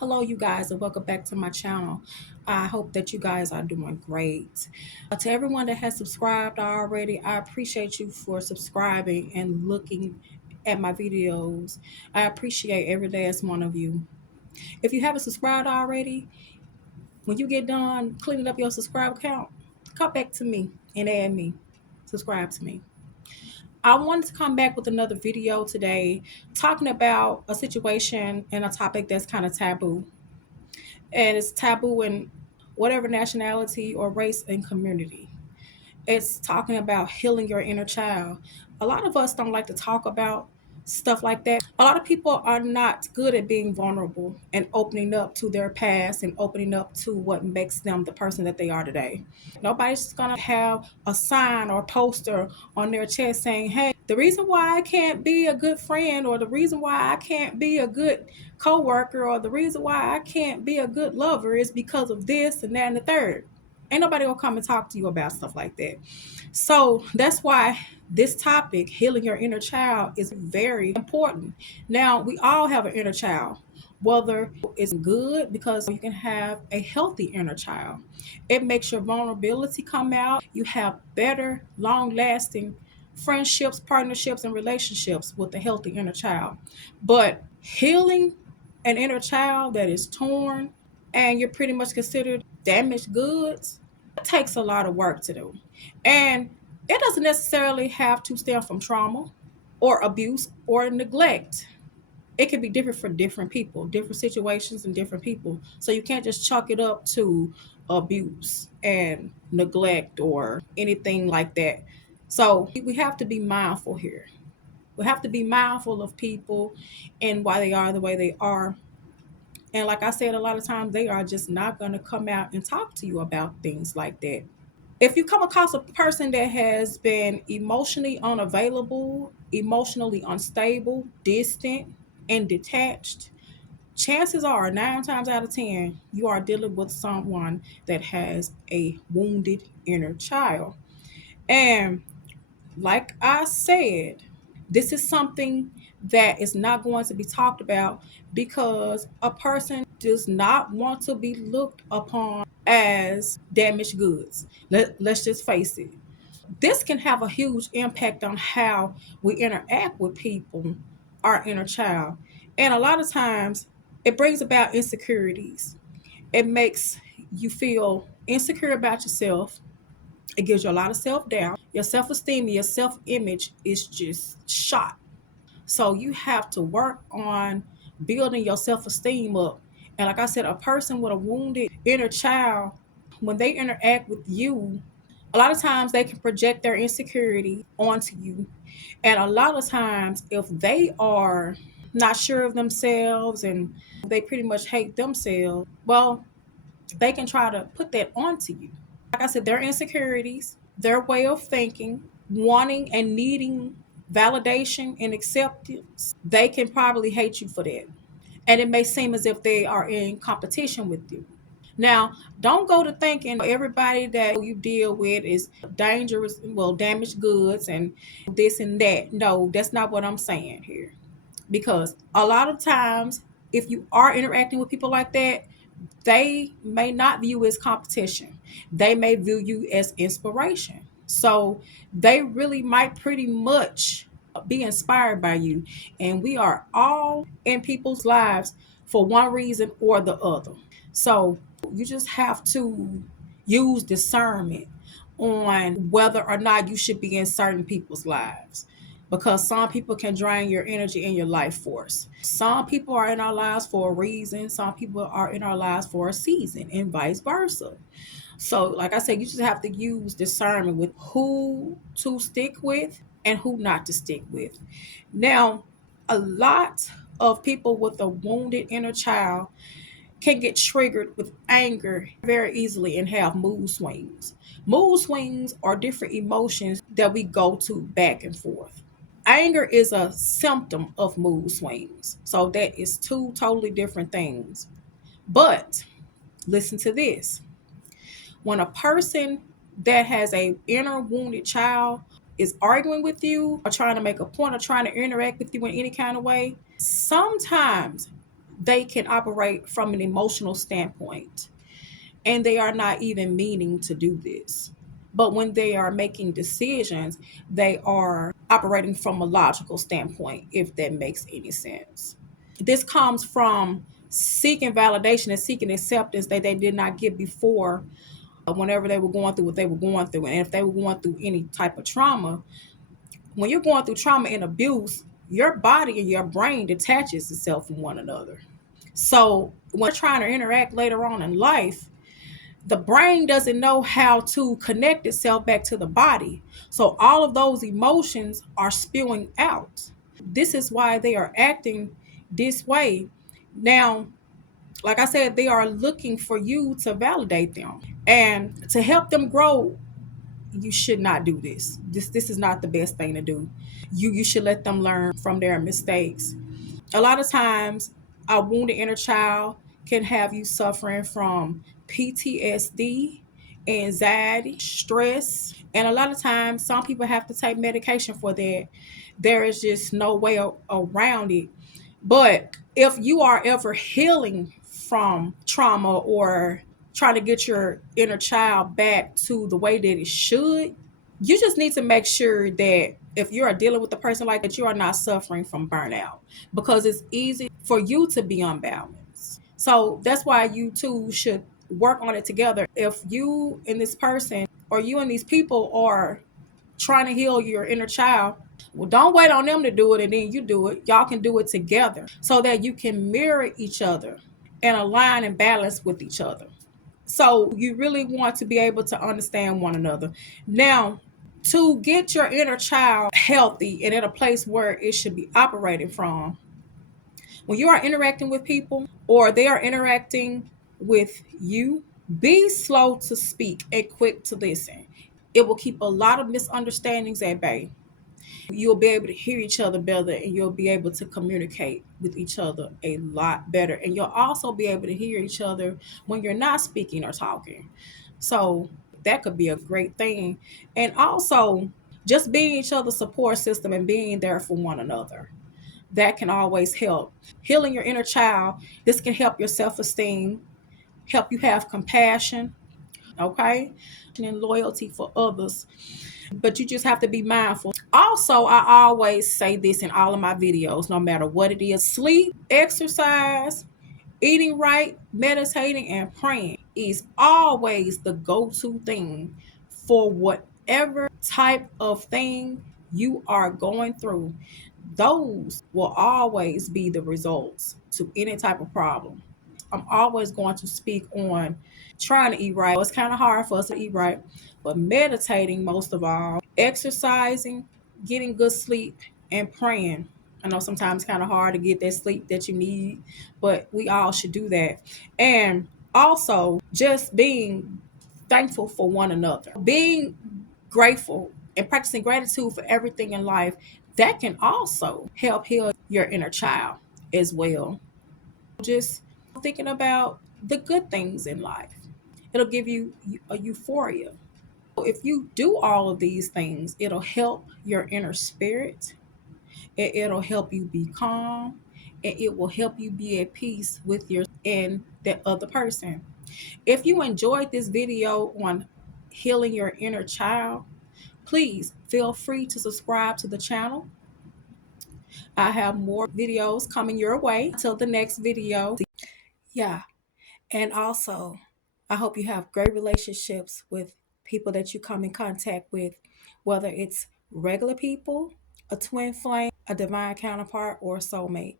Hello, you guys, and welcome back to my channel. I hope that you guys are doing great. To everyone that has subscribed already, I appreciate you for subscribing and looking at my videos. I appreciate every last one of you. If you haven't subscribed already, when you get done cleaning up your subscribe count, come back to me and add me. Subscribe to me. I wanted to come back with another video today talking about a situation and a topic that's kind of taboo, and it's taboo in whatever nationality or race and community. It's talking about healing your inner child. A lot of us don't like to talk about stuff like that. A lot of people are not good at being vulnerable and opening up to their past and opening up to what makes them the person that they are today. Nobody's gonna have a sign or poster on their chest saying, hey, the reason why I can't be a good friend, or the reason why I can't be a good coworker, or the reason why I can't be a good lover is because of this and that and the third. Ain't nobody gonna come and talk to you about stuff like that. So that's why this topic, healing your inner child, is very important. Now, we all have an inner child, whether it's good, because you can have a healthy inner child. It makes your vulnerability come out. You have better, long lasting friendships, partnerships, and relationships with a healthy inner child. But healing an inner child that is torn and you're pretty much considered damaged goods, it takes a lot of work to do. And it doesn't necessarily have to stem from trauma or abuse or neglect. It can be different for different people, different situations and different people. So you can't just chalk it up to abuse and neglect or anything like that. So we have to be mindful here. We have to be mindful of people and why they are the way they are. And like I said, a lot of times they are just not going to come out and talk to you about things like that. If you come across a person that has been emotionally unavailable, emotionally unstable, distant, and detached, chances are 9 times out of 10, you are dealing with someone that has a wounded inner child. And like I said, this is something that is not going to be talked about because a person does not want to be looked upon as damaged goods. Let's just face it. This can have a huge impact on how we interact with people, our inner child. And a lot of times it brings about insecurities. It makes you feel insecure about yourself. It gives you a lot of self doubt. Your self esteem, your self image is just shot. So you have to work on building your self esteem up. And like I said, a person with a wounded inner child, when they interact with you, a lot of times they can project their insecurity onto you. And a lot of times, if they are not sure of themselves and they pretty much hate themselves, well, they can try to put that onto you. Like I said, their insecurities, their way of thinking, wanting and needing validation and acceptance, they can probably hate you for that. And it may seem as if they are in competition with you. Now, don't go to thinking everybody that you deal with is dangerous, well, damaged goods and this and that. No, that's not what I'm saying here. Because a lot of times, if you are interacting with people like that, they may not view you as competition. They may view you as inspiration. So they really might pretty much be inspired by you. And we are all in people's lives for one reason or the other. So you just have to use discernment on whether or not you should be in certain people's lives, because some people can drain your energy and your life force. Some people are in our lives for a reason, some people are in our lives for a season, and vice versa. So, like I said, you just have to use discernment with who to stick with and who not to stick with. Now, a lot of people with a wounded inner child can get triggered with anger very easily and have mood swings. Mood swings are different emotions that we go to back and forth. Anger is a symptom of mood swings. So that is two totally different things. But listen to this. When a person that has a inner wounded child is arguing with you or trying to make a point or trying to interact with you in any kind of way, sometimes they can operate from an emotional standpoint, and they are not even meaning to do this. But when they are making decisions, they are operating from a logical standpoint, if that makes any sense. This comes from seeking validation and seeking acceptance that they did not get before, whenever they were going through what they were going through. And if they were going through any type of trauma, when you're going through trauma and abuse, your body and your brain detaches itself from one another. So when you're trying to interact later on in life, the brain doesn't know how to connect itself back to the body. So all of those emotions are spewing out. This is why they are acting this way. Now, like I said, they are looking for you to validate them and to help them grow. You should not do this. This is not the best thing to do. You should let them learn from their mistakes. A lot of times, a wounded inner child can have you suffering from PTSD, anxiety, stress, and a lot of times some people have to take medication for that. There is just no way around it. But if you are ever healing from trauma or trying to get your inner child back to the way that it should, you just need to make sure that if you are dealing with a person like that, you are not suffering from burnout, because it's easy for you to be unbalanced. So that's why you two should work on it together. If you and this person, or you and these people, are trying to heal your inner child, well, don't wait on them to do it and then you do it. Y'all can do it together so that you can mirror each other and align and balance with each other. So you really want to be able to understand one another. Now, to get your inner child healthy and in a place where it should be operating from, when you are interacting with people or they are interacting with you, be slow to speak and quick to listen. It will keep a lot of misunderstandings at bay. You'll be able to hear each other better, and you'll be able to communicate with each other a lot better. And you'll also be able to hear each other when you're not speaking or talking. So that could be a great thing. And also, just being each other's support system and being there for one another. That can always help. Healing your inner child, this can help your self esteem, help you have compassion, okay? And loyalty for others. But you just have to be mindful. Also, I always say this in all of my videos, no matter what it is: sleep, exercise, eating right, meditating, and praying is always the go to thing for whatever type of thing you are going through. Those will always be the results to any type of problem. I'm always going to speak on trying to eat right. It's kind of hard for us to eat right, but meditating most of all, exercising, getting good sleep, and praying. I know sometimes it's kind of hard to get that sleep that you need, but we all should do that. And also just being thankful for one another, being grateful and practicing gratitude for everything in life. That can also help heal your inner child as well. Just thinking about the good things in life, it'll give you a euphoria. If you do all of these things, it'll help your inner spirit. It'll help you be calm, and it will help you be at peace with your and that other person. If you enjoyed this video on healing your inner child, please feel free to subscribe to the channel. I have more videos coming your way. Till the next video. Yeah. And also, I hope you have great relationships with people that you come in contact with, whether it's regular people, a twin flame, a divine counterpart, or a soulmate.